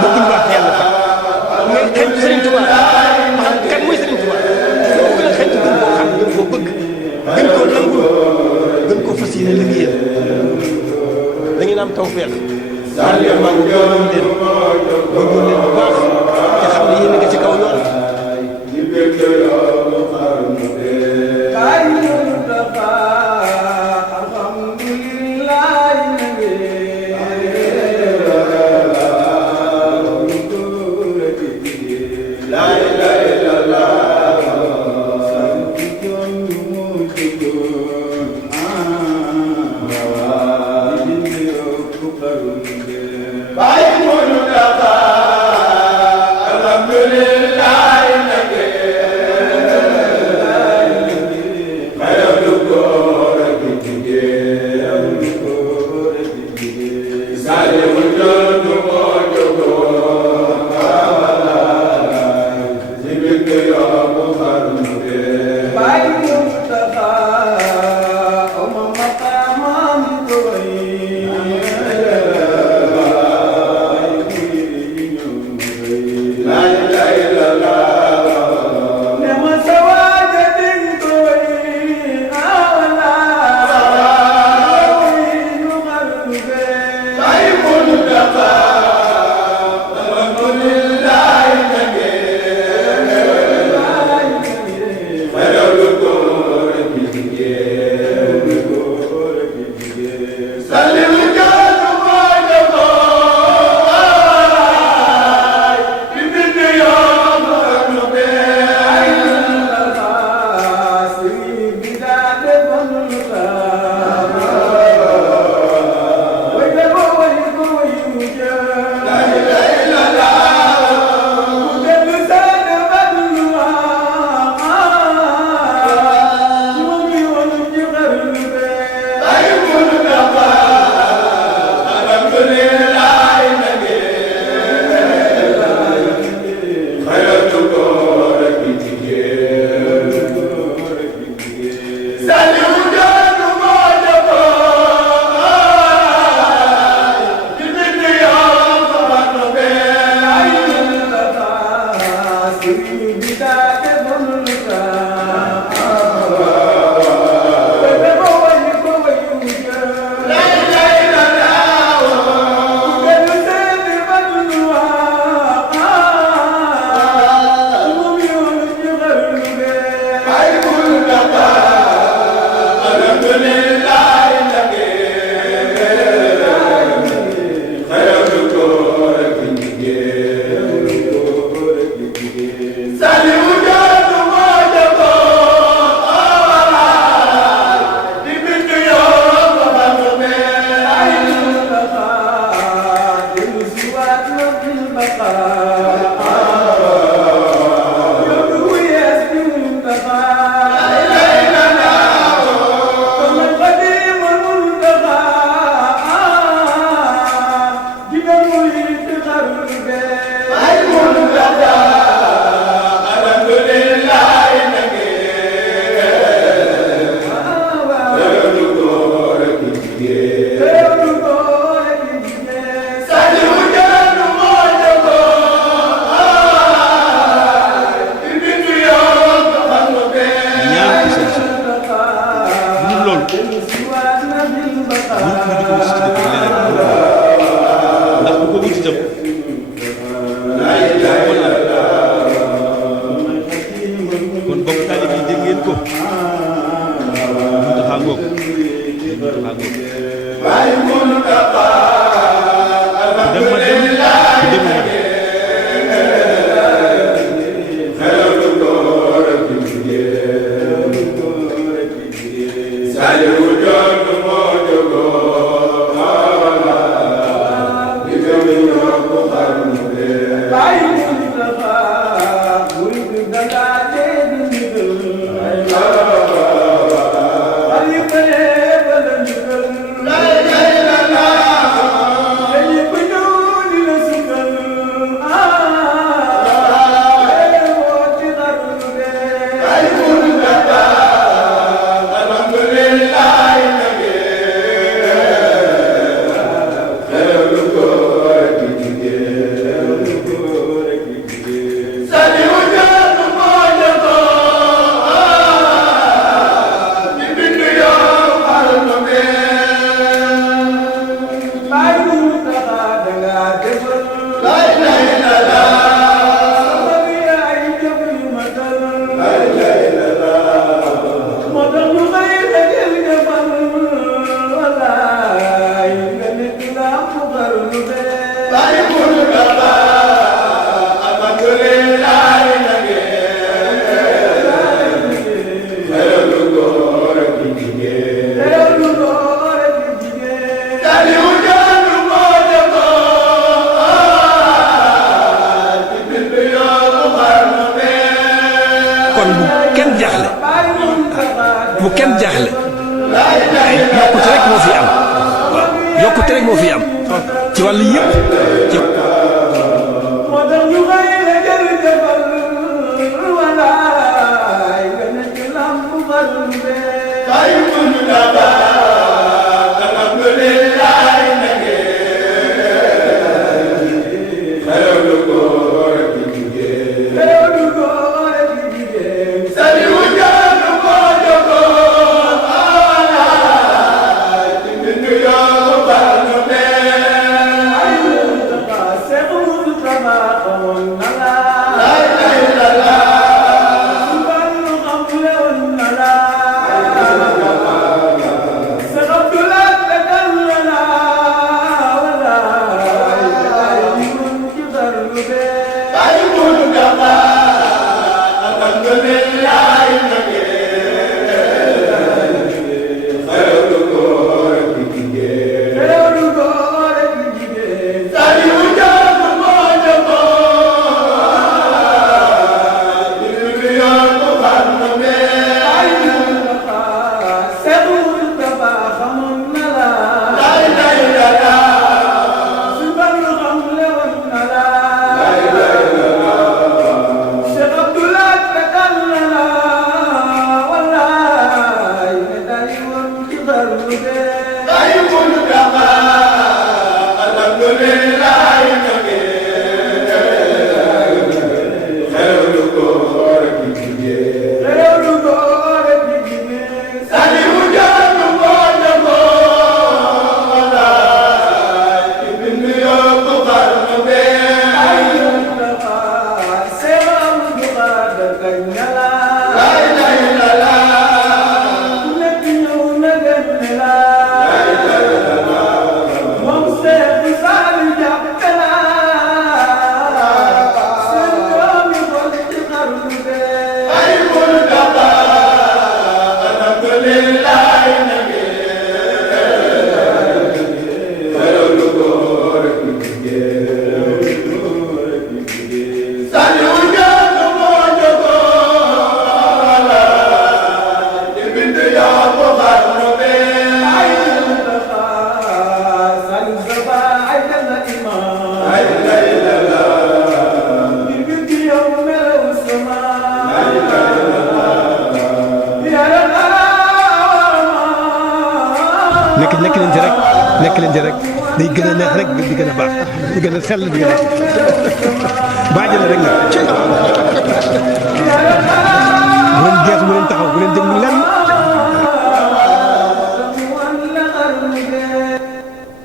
bëgguñu waat yàlla fa mais xëy Serigne Touba ma xam kan mooy Serigne Touba foo gën a xëy gën koo xam gën koo bëgg gën koo nangul gën koo fas yéene liggéeyal da ngeen am tawfeex daal di leen góorgóorlu leen bu baax te xam ne yéen a ngi ci kaw yoon Ay, bu kenn jaaxle yokkute rek moo fi am waaw yokkute rek moo fi am ci wàllu yëpp ci nekk leen ci rek day gën a neex rek di gën a baax di gën a sell di gën a bàjjale rek nag bu leen geesu bu leen taxaw bu leen déglu lenn